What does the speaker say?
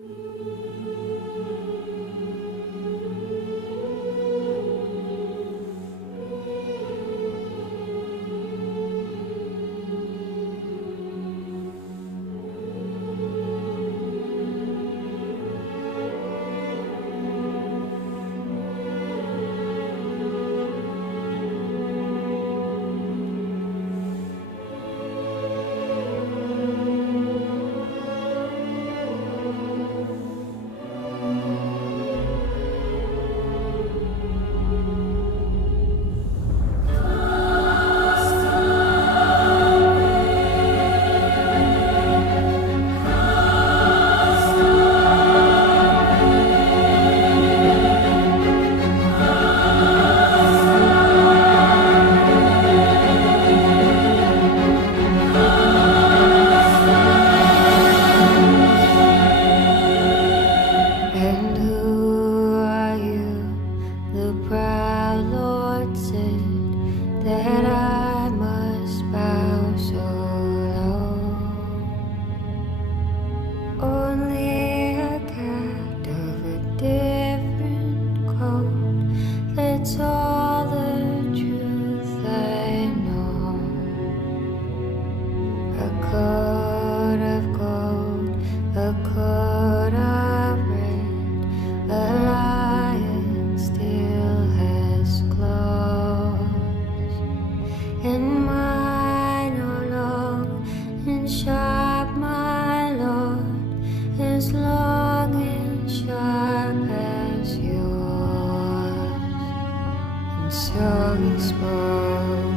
And who are you? The proud Lord said that I must bow so low. Only a cat of a different coat, that's all the truth I know. A coat of gold, a coat of red, a lion still has claws, and mine are long and sharp, my Lord, as long and sharp as yours. And so he spoke.